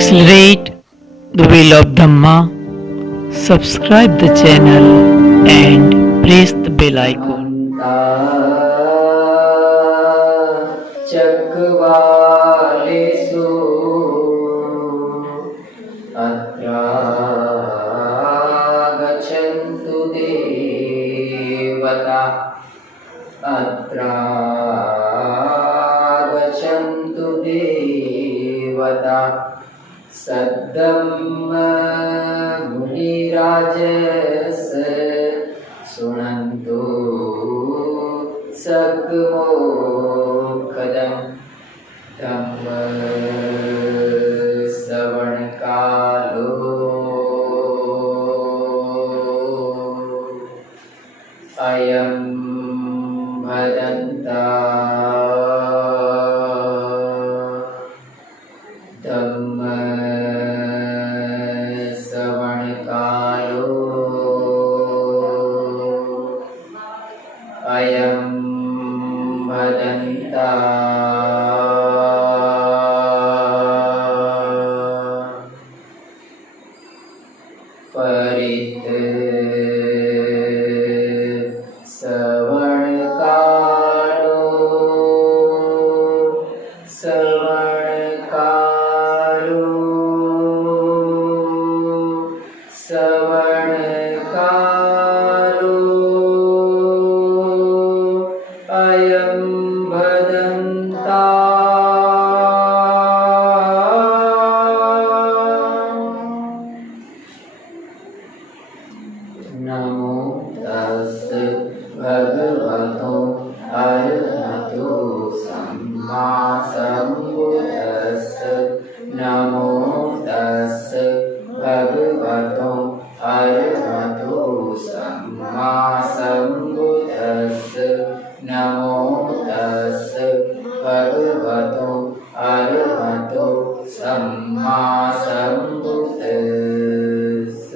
accelerate the wheel of Dhamma, subscribe the channel and press the bell icon. चक्रवालेषु अत्रा गच्छन्तु देवता अत्रा गच्छन्तु देवता सद्धम्म मुनिराजस शृण्वन्तु सद्मोक्षदं धम्म श्रवणकालो अयं भदन्ता धम्म श्रवणकालो अयं भदन्ता परित श्रवणकालो श्रवणकालो श्रवणकालो अयं भदन्ता नमो तस्स भगवतो अरहतो सम्मा सम्बुद्धस्स नमो तस्स भगवतो अरहतो सम्मा सम्बुद्धस्स नमो तस्स भगवतो अरहतो सम्मा सम्बुद्धस्स।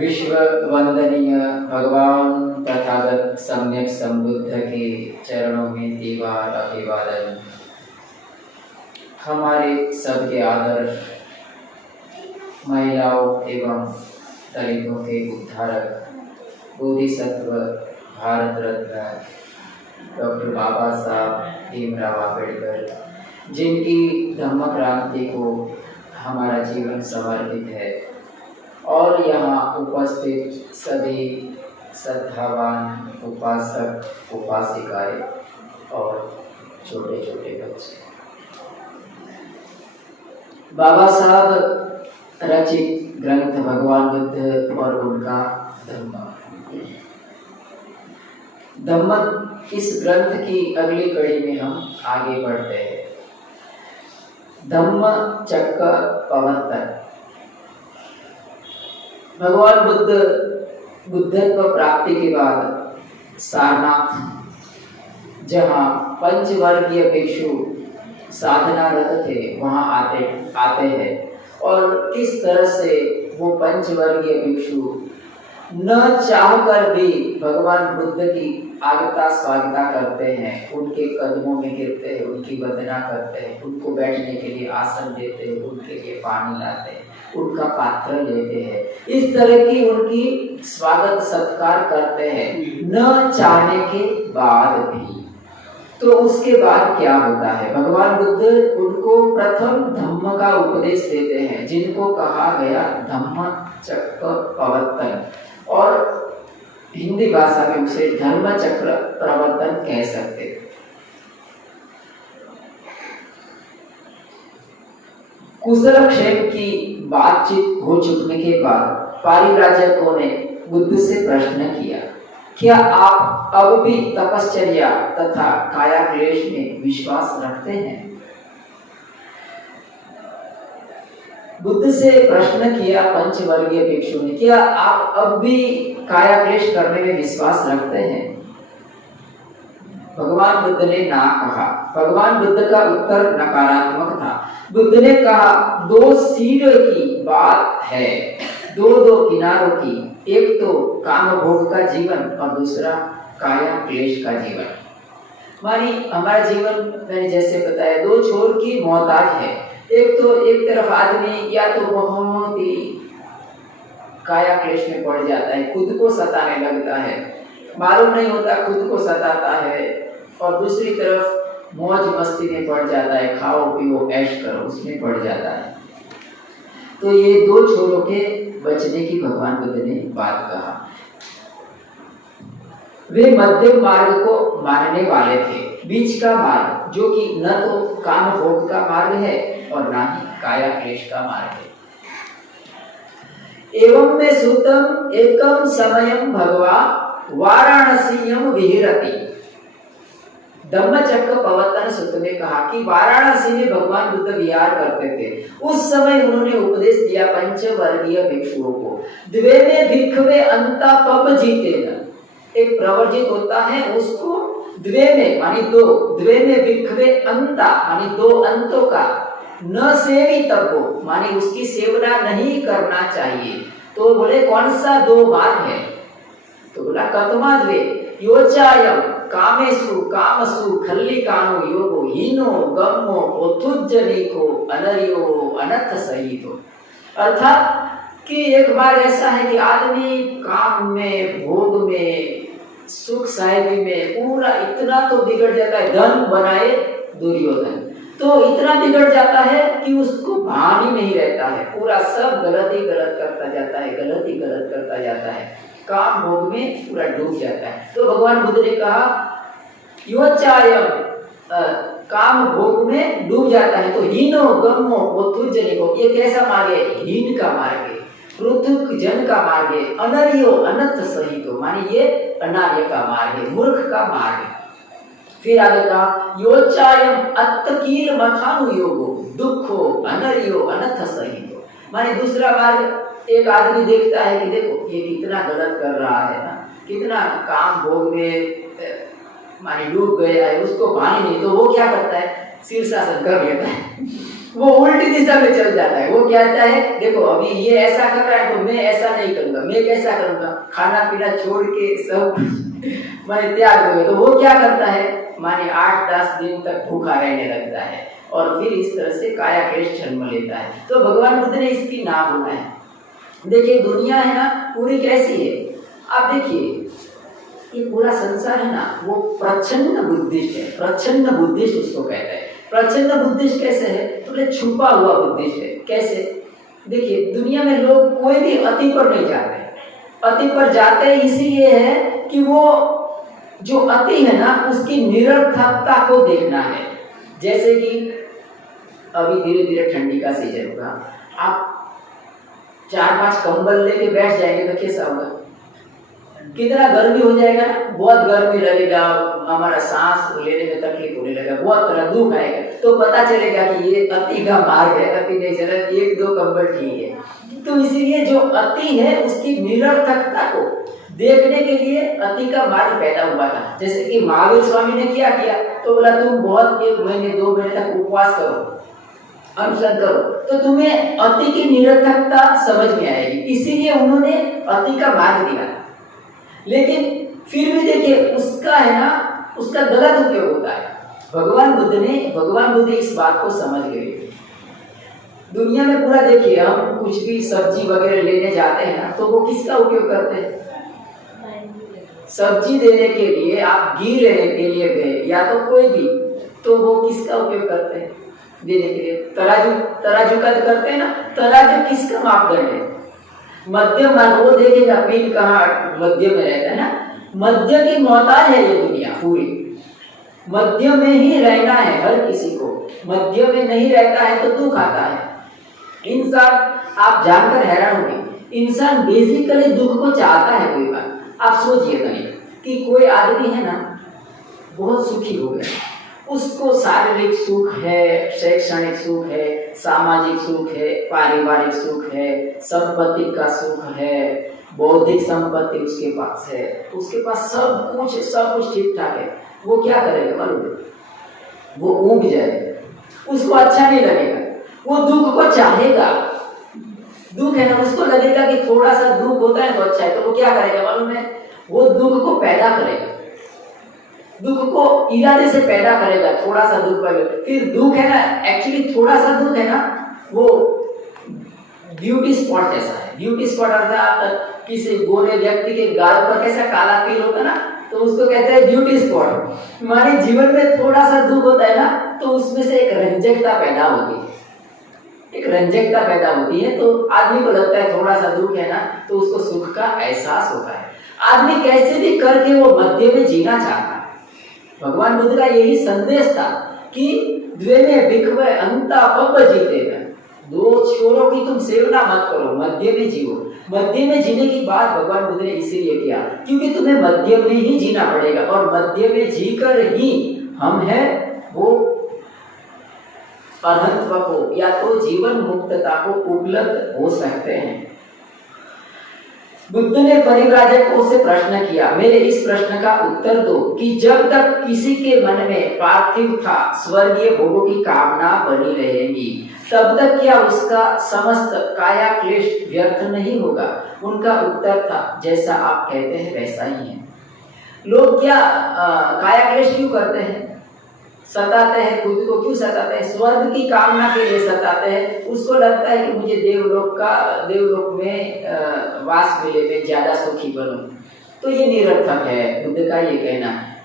विश्व वंदनीय भगवान तथागत सम्यक संबुद्ध के चरणों में दीवार अभिवादन। हमारे सबके आदर्श महिलाओं एवं दलितों के उद्धारक बोधिसत्व भारत रत्न डॉक्टर बाबा साहब भीमराव आम्बेडकर, जिनकी धम्म क्रांति को हमारा जीवन समर्पित है, और यहाँ उपस्थित सभी श्रद्धावान उपासक उपासिकाएं और छोटे छोटे बच्चे। बाबा साहब रचित ग्रंथ भगवान बुद्ध और उनका धम्म। धम्म इस ग्रंथ की अगली कड़ी में हम आगे बढ़ते हैं। धम्म चक्र प्रवर्तन। भगवान बुद्धत्व प्राप्ति के बाद सारनाथ, जहाँ पंचवर्गीय भिक्षु साधनारत थे, वहाँ आते हैं और किस तरह से वो पंचवर्गीय भिक्षु न चाहकर भी भगवान बुद्ध की आगता स्वागता करते हैं, उनके कदमों में गिरते हैं, उनकी वंदना करते हैं, उनको बैठने के लिए आसन देते हैं, उनके लिए पानी लाते हैं, उनका पात्र लेते हैं, इस तरह की उनकी स्वागत सत्कार करते हैं न चाहने के बाद भी। तो उसके बाद क्या होता है? भगवान बुद्ध उनको प्रथम धम्म का उपदेश देते हैं, जिनको कहा गया धम्म चक्र प्रवर्तन, और हिंदी भाषा में उसे धर्म चक्र प्रवर्तन कह सकते हैं। कुशलक्षेम की बातचीत हो चुकने के बाद परिव्राजकों ने बुद्ध से प्रश्न किया, क्या आप अब भी तपश्चर्या तथा काया क्लेश में विश्वास रखते हैं? बुद्ध से प्रश्न किया पंचवर्गीय भिक्षु ने, क्या आप अब भी काया क्लेश करने में विश्वास रखते हैं? भगवान बुद्ध ने ना कहा। भगवान बुद्ध का उत्तर नकारात्मक था। बुद्ध ने कहा, दो सीढ़ियों की बात है, दो किनारों की, एक तो काम भोग का जीवन और दूसरा काया क्लेश का जीवन। मानी हमारा जीवन मैंने जैसे बताया दो छोर की मोहताज है। एक तो एक तरफ आदमी या तो बहुत ही काया क्लेश में पड़ जाता है, खुद को सताने लगता है, मालूम नहीं होता खुद को सताता है, और दूसरी तरफ मौज मस्ती में पड़ जाता है, खाओ पियो ऐश करो उसमें पड़ जाता है। तो ये दो छोरों के बचने की भगवान बुद्ध ने बात कहा। वे मध्यम मार्ग को मानने वाले थे, बीच का मार्ग जो कि न तो काम भोग का मार्ग है और न ही काया क्लेश का मार्ग है। एवं में सूतम एकम समयम भगवा वाराणसीयम विहरति। धम्मचक्र प्रवर्तन सूत्र में कहा कि वाराणसी में भगवान बुद्ध विहार करते थे। उस समय उन्होंने उपदेश दिया पंचवर्गीय भिक्षुओं को, द्वे में भिक्षवे अंता पप जीते न। एक प्रवर्जित होता है उसको द्वे में मानी दो, द्वे में भिक्षवे अंता मानी दो अंतों का, न सेवी तब्बो मानी उसकी सेवना नहीं करना चाहिए। तो बोले कौन सा दो मार्ग है? तो बोला कतमा द्वे योचायम कामेषु कामसु खल्लिकानो योगो हीनो गम्मो ओथुज्जनिको अनरियो अनर्थ सहितो। अर्थात कि एक बार ऐसा है कि आदमी काम में भोग में सुख साहिबी में पूरा इतना तो बिगड़ जाता है, धन बनाए दुर्योधन, तो इतना बिगड़ जाता है कि उसको भान ही नहीं रहता है, पूरा सब गलत ही गलत करता जाता है, गलत ही गलत करता जाता है, काम भोग में पूरा डूब जाता है। तो भगवान बुद्ध ने कहा योचायम काम भोग में डूब जाता है। तो हीनो गम्मो ओथुज्जनिको ये कैसा मार्ग है? हीन का मार्ग है, पृथुक जन का मार्ग है, अनर्यो अनर्थ सहितो मानी ये अनार्य का मार्ग है, मूर्ख का मार्ग है। फिर आगे कहा योचायम अत्तकील मथानु योगो दुखो अनर्यो अनर्थ सहितो मानी दूसरा मार्ग। एक आदमी देखता है कि देखो ये कितना गलत कर रहा है ना, कितना काम भोग में मानी डूब गया है, उसको भान नहीं, तो वो क्या करता है? शीर्षासन कर लेता है, वो उल्टी दिशा में चल जाता है। वो कहता है देखो अभी ये ऐसा कर रहा है तो मैं ऐसा नहीं करूंगा, मैं कैसा करूंगा, खाना पीना छोड़ के सब मैं त्याग दूंगा। तो वो क्या करता है माने 8-10 दिन तक भूखा रहने लगता है और फिर इस तरह से काया क्लेश जन्म लेता है। तो भगवान बुद्ध ने इसकी ना बोला है। देखिए दुनिया है ना पूरी कैसी है, आप देखिए ये पूरा संसार है ना वो प्रच्छन्न बुद्धिस्ट है। प्रच्छन्न बुद्धिस्ट उसको कहते हैं। प्रच्छन्न बुद्धिस्ट कैसे है? तो बोले छुपा हुआ बुद्धिस्ट है। कैसे? देखिए दुनिया में लोग कोई भी अति पर नहीं जाते, अति पर जाते इसीलिए है कि वो जो अति है ना उसकी निरर्थकता को देखना है। जैसे कि अभी धीरे धीरे ठंडी का सीजन होगा, आप 4-5 कंबल लेके बैठ जाएंगे तो कैसा होगा? कितना गर्मी हो जाएगा ना, बहुत गर्मी लगेगा, हमारा सांस लेने में तकलीफ होने लगेगा, बहुत तरह दुख आएगा। तो पता चलेगा कि ये अति का मार्ग है, अति नहीं चला, 1-2 कंबल ठीक है। तो इसीलिए जो अति है उसकी निरर्थकता को देखने के लिए अति का मार्ग पैदा हुआ था। जैसे कि महावीर स्वामी ने क्या किया, तो बोला तुम बहुत 1 महीने 2 महीने तक उपवास करो, अनुसरण करो, तो तुम्हें अति की निरर्थकता समझ में आएगी। इसीलिए उन्होंने अति का मार्ग दिया। लेकिन फिर भी देखिए उसका है ना उसका गलत उपयोग होता है। भगवान बुद्ध इस बात को समझ गए। दुनिया में पूरा देखिए हम कुछ भी सब्जी वगैरह लेने जाते हैं ना तो वो किसका उपयोग करते हैं? सब्जी देने के लिए, आप घी लेने के लिए गए या तो कोई भी, तो वो किसका उपयोग करते हैं देने के लिए? तराजू का करते हैं ना। तराजू किसका मापदंड है? मध्यम मार्ग। वो देखेगा पीठ कहाँ मध्य में रहता है ना, मध्य की मोहताज है ये दुनिया पूरी। मध्य में ही रहना है हर किसी को, मध्य में नहीं रहता है तो दुख आता है। इंसान, आप जानकर हैरान होंगे, इंसान बेसिकली दुख को चाहता है। कोई बात आप सोचिए कहीं कि कोई आदमी है ना बहुत सुखी हो गया, उसको शारीरिक सुख है, शैक्षणिक सुख है, सामाजिक सुख है, पारिवारिक सुख है, संपत्ति का सुख है, बौद्धिक संपत्ति उसके पास है, उसके पास सब कुछ ठीक ठाक है। वो क्या करेगा मालूम है? वो ऊब जाएगा, उसको अच्छा नहीं लगेगा, वो दुख को चाहेगा। दुख है ना, उसको लगेगा कि थोड़ा सा दुख होता है तो अच्छा है, तो वो क्या करेगा मालूम है? वो दुख को पैदा करेगा। दुख को इरादे से पैदा करेगा, थोड़ा सा दुख पैदा, फिर दुख है ना, एक्चुअली थोड़ा सा दुख है ना, वो ब्यूटी स्पॉट जैसा है। ब्यूटी स्पॉट अर्थात किसी गोरे व्यक्ति के गाल पर कैसा काला तिल होता है ना, तो उसको कहते हैं ब्यूटी स्पॉट। हमारे जीवन में थोड़ा सा दुख होता है ना, तो उसमें से एक रंजकता पैदा होती है, एक रंजकता पैदा होती है। तो आदमी को लगता है थोड़ा सा दुख है ना, तो उसको सुख का एहसास होता है। आदमी कैसे भी करके वो मध्य में जीना चाहता है। भगवान बुद्ध का यही संदेश था कि द्वेमे भिक्खवे अंता पब जीतेगा, दो छोरों की तुम सेवना मत करो, मध्य में जियो। मध्य में जीने की बात भगवान बुद्ध ने इसीलिए किया क्योंकि तुम्हें मध्य में ही जीना पड़ेगा, और मध्य में जीकर ही हम है वो अनंतत्व को या तो जीवन मुक्तता को उपलब्ध हो सकते हैं। बुद्ध ने परिव्राजकों से प्रश्न किया, मेरे इस प्रश्न का उत्तर दो कि जब तक किसी के मन में पार्थिव था स्वर्गीय भोगों की कामना बनी रहेगी, तब तक क्या उसका समस्त काया क्लेश व्यर्थ नहीं होगा? उनका उत्तर था, जैसा आप कहते हैं वैसा ही है। लोग क्या काया क्लेश क्यों करते हैं? सताते हैं, खुद को क्यों सताते हैं? स्वर्ग की कामना के लिए सताते हैं। उसको लगता है कि मुझे देवलोक में वास मिले, मैं ज्यादा सुखी बनूं। तो ये निरर्थक है, बुद्ध का ये कहना है।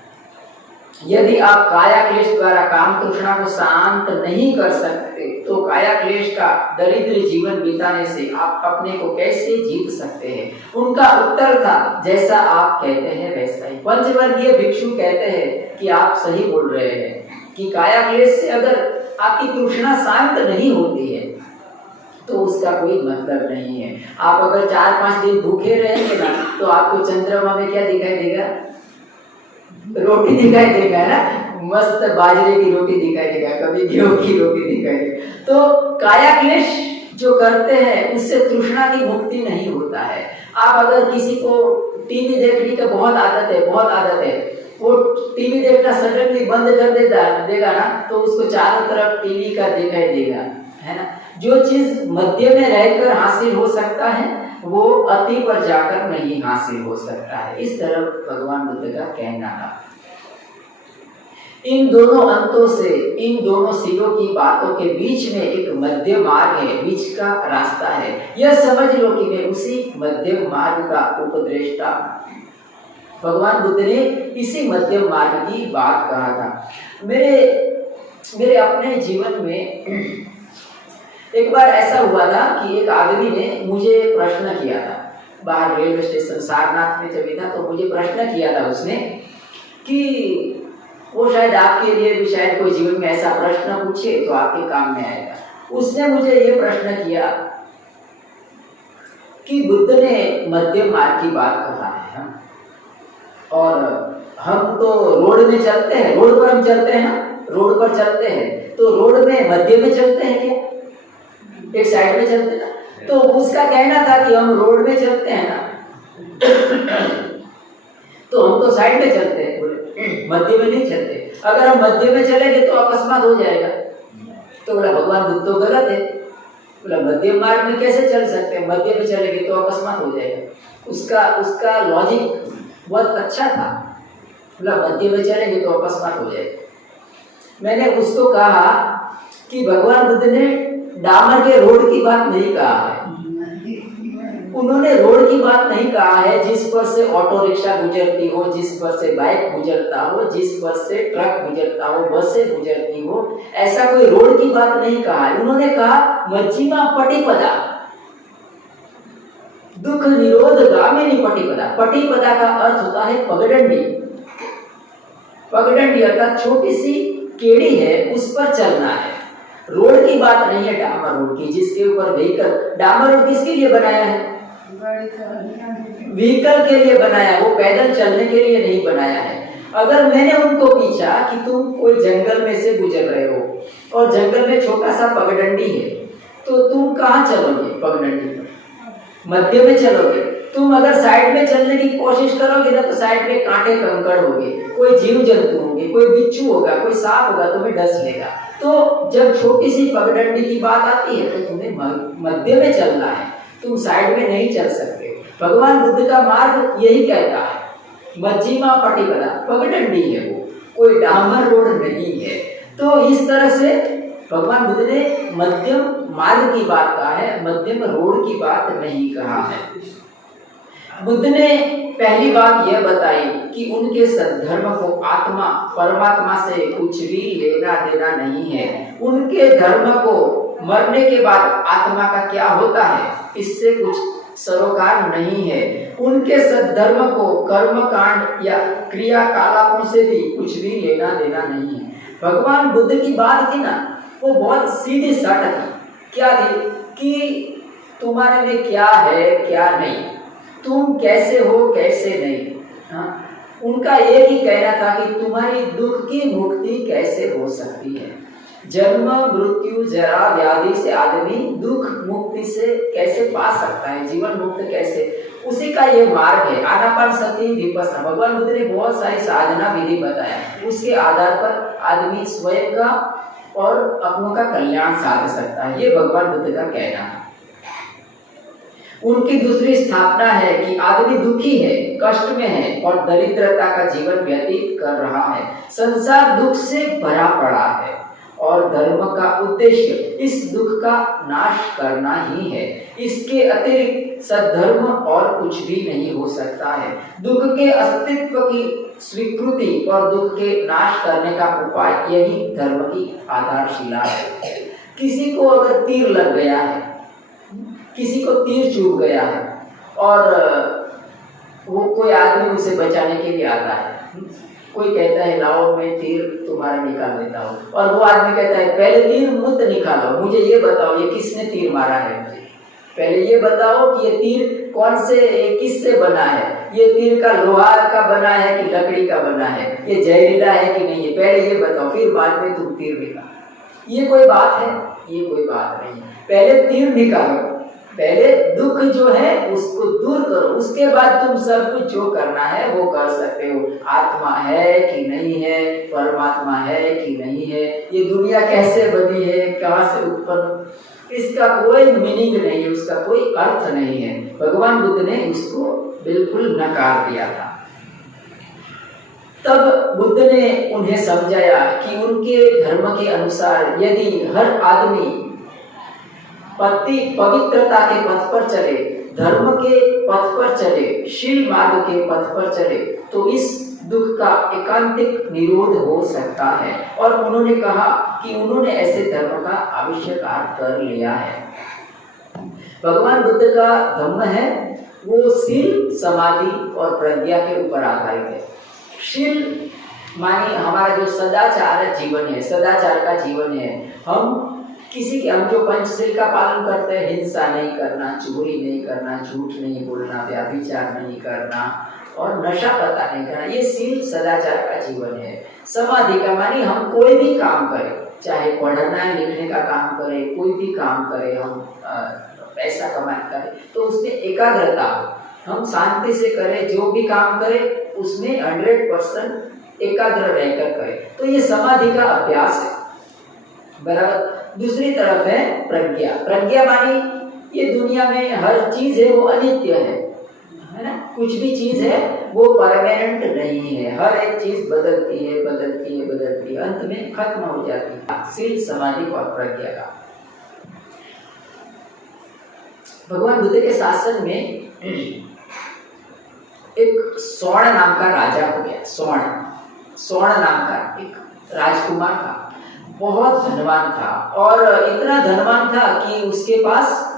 यदि आप काया क्लेश द्वारा काम तृष्णा को शांत नहीं कर सकते, तो काया क्लेश का दरिद्र जीवन बिताने से आप अपने को कैसे जीत सकते हैं? उनका उत्तर था, जैसा आप कहते हैं वैसा ही। पंचवर्गीय भिक्षु कहते हैं कि आप सही बोल रहे हैं कि काया क्लेश से अगर आपकी तृष्णा शांत नहीं होती है तो उसका कोई मतलब नहीं है। आप अगर 4-5 दिन भूखे रहेंगे ना, तो आपको चंद्रमा में क्या दिखाई देगा? रोटी दिखाई देगा ना, मस्त बाजरे की रोटी दिखाई देगा, कभी गेहूं की रोटी दिखाई देगा। तो काया क्लेश जो करते हैं उससे तृष्णा की मुक्ति नहीं होता है। आप अगर किसी को टीवी देखने की बहुत आदत है, वो टीवी देखना सडनली बंद कर देगा ना, तो उसको चारों तरफ टीवी का दिखाई देगा, है ना। जो चीज मध्य में रहकर हासिल हो सकता है वो अति पर जाकर नहीं हासिल हो सकता है। इस तरह भगवान बुद्ध का कहना था। इन दोनों अंतों से, इन दोनों सिरों की बातों के बीच में एक मध्य मार्ग है, बीच का रास्ता है। यह समझ लो कि मैं उसी मध्य मार्ग का उपदेष्टा। भगवान बुद्ध ने इसी मध्य मार्ग की बात कहा था। मेरे अपने जीवन में एक बार ऐसा हुआ था कि एक आदमी ने मुझे प्रश्न किया था, बाहर रेलवे स्टेशन सारनाथ में जब था, तो मुझे प्रश्न किया था उसने कि वो शायद आपके लिए भी शायद कोई जीवन में ऐसा प्रश्न पूछे तो आपके काम में आएगा। उसने मुझे ये प्रश्न किया कि बुद्ध ने मध्य मार्ग की बात कहा है, और हम तो रोड में चलते हैं, रोड पर हम चलते हैं ना, रोड पर चलते हैं, तो रोड में मध्य में चलते हैं क्या? एक साइड में चलते हैं ना। तो उसका कहना था कि हम रोड में चलते हैं ना, तो हम तो साइड में चलते हैं, बोले मध्य में नहीं चलते। अगर हम मध्य में चलेंगे तो अकस्मात हो जाएगा। तो बोला भगवान बुद्ध तो गलत है, बोला मध्य मार्ग में कैसे चल सकते हैं, मध्य में चलेंगे तो अकस्मात हो जाएगा। उसका लॉजिक बहुत अच्छा था, बोला मध्य में चलेंगे तो अकस्मात हो जाएगा। मैंने उसको कहा कि भगवान बुद्ध ने डामर के रोड की बात नहीं कहा है, उन्होंने रोड की बात नहीं कहा है जिस पर से ऑटो रिक्शा गुजरती हो, जिस पर से बाइक गुजरता हो, जिस पर से ट्रक गुजरता हो, बसें गुजरती हो, ऐसा कोई रोड की बात नहीं कहा है। उन्होंने कहा मज्जिमा पटिपदा, दुख निरोध गामिनी पटिपदा। पटिपदा का अर्थ होता है पगडंडी। पगडंडी अर्थात छोटी सी केड़ी है, उस पर चलना है। रोड की बात नहीं है डामर रोड की, जिसके ऊपर व्हीकल, डामर रोड किसके लिए बनाया है? व्हीकल के लिए बनाया है, वो पैदल चलने के लिए नहीं बनाया है। अगर मैंने उनको पूछा कि तुम कोई जंगल में से गुजर रहे हो और जंगल में छोटा सा पगडंडी है, तो तुम कहाँ चलोगे? पगडंडी पर मध्य में चलोगे। तुम अगर साइड में चलने की कोशिश करोगे ना, तो साइड में कांटे कंकड़ होंगे, कोई जीव जंतु होंगे, कोई बिच्छू होगा, कोई सांप होगा, तुम्हें डस लेगा। तो जब छोटी सी पगडंडी की बात आती है तो तुम्हें मध्य में चलना है, तुम साइड में नहीं चल सकते। भगवान बुद्ध का मार्ग यही कहता है, मज्जिमा पटिपदा, पगडंडी है वो। कोई डामर रोड नहीं है। तो इस तरह से भगवान बुद्ध ने मध्यम मार्ग की बात कहा है, मध्यम रोड की बात नहीं कहा है। बुद्ध ने पहली बात यह बताई कि उनके सद्धर्म को आत्मा परमात्मा से कुछ भी लेना देना नहीं है। उनके धर्म को मरने के बाद आत्मा का क्या होता है इससे कुछ सरोकार नहीं है। उनके सद्धर्म को कर्म कांड या क्रियाकलापों से भी कुछ भी लेना देना नहीं है। भगवान बुद्ध की बात थी ना, वो बहुत सीधी साट थी। क्या थी कि तुम्हारे में क्या है क्या नहीं, तुम कैसे हो कैसे नहीं। हाँ, उनका एक ही कहना था कि तुम्हारी दुख की मुक्ति कैसे हो सकती है। जन्म मृत्यु जरा व्याधि से आदमी दुख मुक्ति से कैसे पा सकता है, जीवन मुक्त कैसे, उसी का ये मार्ग है। आनापानसति विपश्यना, भगवान बुद्ध ने बहुत सारी साधना विधि बताया, उसके आधार पर आदमी स्वयं का और अपनों का कल्याण साध सकता है। ये भगवान बुद्ध का कहना है। उनकी दूसरी स्थापना है कि आदमी दुखी है, कष्ट में है और दरिद्रता का जीवन व्यतीत कर रहा है। संसार दुख से भरा पड़ा है और धर्म का उद्देश्य इस दुख का नाश करना ही है। इसके अतिरिक्त सद्धर्म और कुछ भी नहीं हो सकता है। दुख के अस्तित्व की स्वीकृति और दुख के नाश करने का उपाय यही धर्म की आधारशिला है। किसी को अगर तीर लग गया है, किसी को तीर चुभ गया है और वो कोई आदमी उसे बचाने के लिए आता है, कोई कहता है लाओ मैं तीर तुम्हारा निकाल देता हूँ, और वो आदमी कहता है पहले तीर मत निकालो, मुझे ये बताओ ये किसने तीर मारा है, मुझे पहले ये बताओ कि ये तीर कौन से किससे बना है, ये तीर का लोहा का बना है कि लकड़ी का बना है, ये जहरीला है कि नहीं है, पहले ये बताओ, फिर बाद में तुम तीर निकालो। ये कोई बात है? ये कोई बात नहीं। पहले तीर निकालो, पहले दुख जो है उसको दूर करो, उसके बाद तुम सब कुछ जो करना है वो कर सकते हो। आत्मा है कि नहीं है, परमात्मा है कि नहीं है, ये दुनिया कैसे बनी है, कहाँ से उत्पन्न, इसका कोई मीनिंग नहीं है, उसका कोई अर्थ नहीं है। भगवान बुद्ध ने उसको बिल्कुल नकार दिया था। तब बुद्ध ने उन्हें समझाया कि उनके धर्म के अनुसार यदि हर आदमी पवित्रता के पथ पर चले, धर्म के पथ पर चले, शील मार्ग के पथ पर चले, तो इस दुख का एकांतिक निरोध हो सकता है। और उन्होंने कहा कि उन्होंने ऐसे धर्म का आविष्कार कर लिया है। भगवान बुद्ध का धम्म है वो शील, समाधि और प्रज्ञा के ऊपर आधारित है। शील मानी हमारा जो सदाचार जीवन है, सदाचार का जीवन है। हम जो पंचशील का पालन करते हैं, हिंसा नहीं करना, चोरी नहीं करना, झूठ नहीं बोलना, व्यभिचार नहीं करना और नशा पता नहीं करना, ये शील सदाचार का जीवन है। समाधि का मानी हम कोई भी काम करें, चाहे पढ़ना लिखने का काम करें, कोई भी काम करें, हम पैसा कमाई करें, तो उसमें एकाग्रता हो, हम शांति से करें, जो भी काम करें उसमें 100% एकाग्र रहकर करें, तो ये समाधि का अभ्यास है। बराबर। दूसरी तरफ है प्रज्ञा। प्रज्ञा मानी ये दुनिया में हर चीज है वो अनित्य है ना, कुछ भी चीज है वो परमानेंट नहीं है, हर एक चीज बदलती है, बदलती है, बदलती है, अंत में खत्म हो जाती है। शील, समाधि और प्रज्ञा का भगवान बुद्ध के शासन में एक स्वर्ण नाम का राजा हो गया। स्वर्ण नाम का एक राजकुमार था, बहुत धनवान था और इतना धनवान था कि उसके पास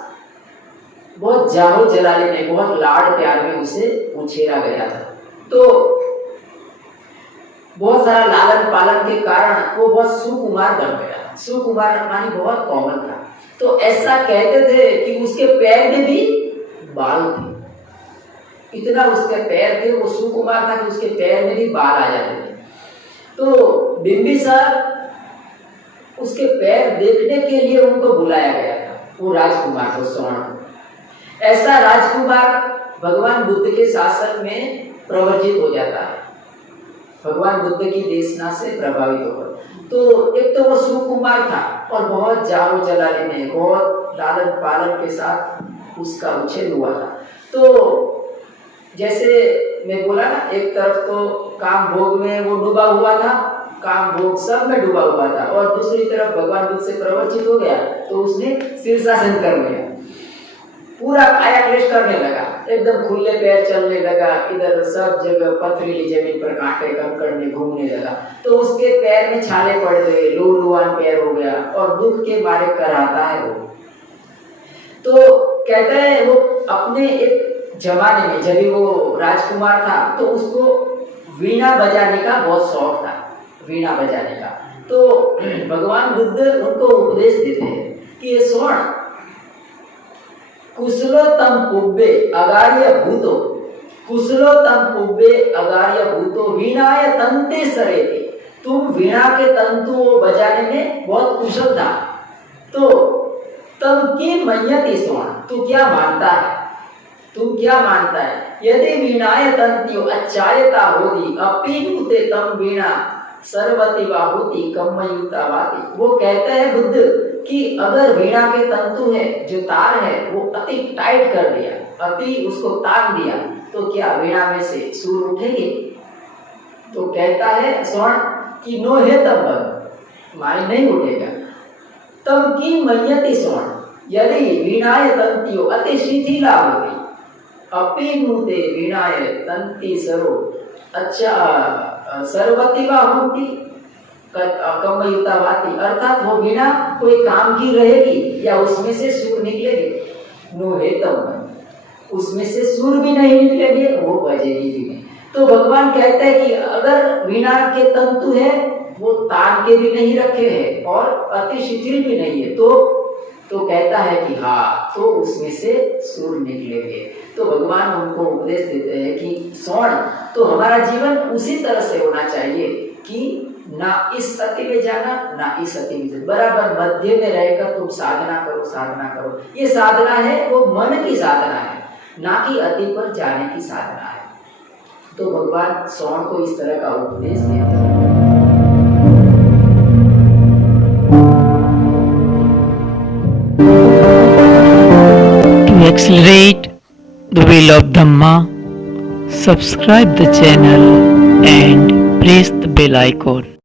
बहुत जाहो जलाले में, बहुत लाड प्यार में उसे उछेरा गया था। तो बहुत सारा लालन पालन के कारण वो बहुत सुकुमार बन गया था। सुकुमार मानी बहुत कोमल था। तो ऐसा कहते थे कि उसके पैर में भी बाल थे, इतना उसके पैर थे, वो सुकुमार था कि उसके पैर में भी बाल आ जाते थे। तो बिंबिसार उसके पैर देखने के लिए उनको बुलाया गया था, वो राजकुमार को, स्वर्ण को। ऐसा राजकुमार भगवान बुद्ध के शासन में प्रवर्जित हो जाता है, भगवान बुद्ध की देशना से प्रभावित होकर। तो एक तो वो सुकुमार था और बहुत जारो जलाले में, बहुत लालन पालन के साथ उसका उछेर हुआ था। तो जैसे मैं बोला ना, एक तरफ तो काम भोग में वो डूबा हुआ था, काम भोग सब में डूबा हुआ था, और दूसरी तरफ भगवान बुद्ध से प्रवचित हो गया तो उसने शीर्षासन कर लिया, पूरा काया क्लेश करने लगा, एकदम खुले पैर चलने लगा, इधर सब जगह पथरीली जमीन पर कांटे कंकड़ में घूमने लगा, तो उसके पैर में छाले पड़ गए, लूलुआन पैर हो गया और दुख के मारे कराता है वो। तो कहता है वो अपने एक जमाने में जब वो राजकुमार था तो उसको वीणा बजाने का बहुत शौक था, वीणा बजाने का। तो भगवान बुद्ध उनको उपदेश देते हैं कि ये स्वर्ण कुशलोत्तम पुब्बे अगार्य भूतो, कुशलोत्तम पुब्बे अगार्य भूतो वीणाय तंते सरेते, तुम वीणा के तंतुओं बजाने में बहुत कुशल था, तो तब की मय्यति स्वर्ण, तू क्या मानता है, तू क्या मानता है, यदि वीणाय तंत्यो अच्छायता होती अपीनुते तम वीणा सर्वति वा होती कमयुता वाती। वो कहते हैं बुद्ध कि अगर वीणा के तंतु है, जो तार है, वो अति टाइट कर दिया, अति उसको तान दिया, तो क्या वीणा में से सुर उठेंगे? तो कहता है स्वर्ण कि नो है तब माने नहीं उठेगा। तब की मय्यति स्वर्ण, यदि वीणाय तंत्यो अति शिथिला होती अपीनुते वीणाय तंति सरो अच्छा सर्वति वा होती कमयुता वाती, अर्थात वो वीणा कोई काम की रहेगी या उसमें से सुर निकलेंगे? नो है तब, उसमें से सुर भी नहीं निकलेंगे, वो बजेगी भी नहीं। तो भगवान कहते हैं कि अगर वीणा के तंतु है वो तान के भी नहीं रखे हैं और अति शिथिल भी नहीं है, तो कहता है कि हाँ, तो उसमें से सुर निकलेंगे। तो भगवान उनको उपदेश देते हैं कि स्वर्ण, तो हमारा जीवन उसी तरह से होना चाहिए कि ना इस अति में जाना ना इस अति में जाना, बराबर मध्य में रहकर तुम साधना करो, साधना करो। ये साधना है वो मन की साधना है, ना कि अति पर जाने की साधना है। तो भगवान स्वर्ण को इस तरह का उपदेश देते हैं। To accelerate the wheel of Dhamma, subscribe the channel and press the bell icon.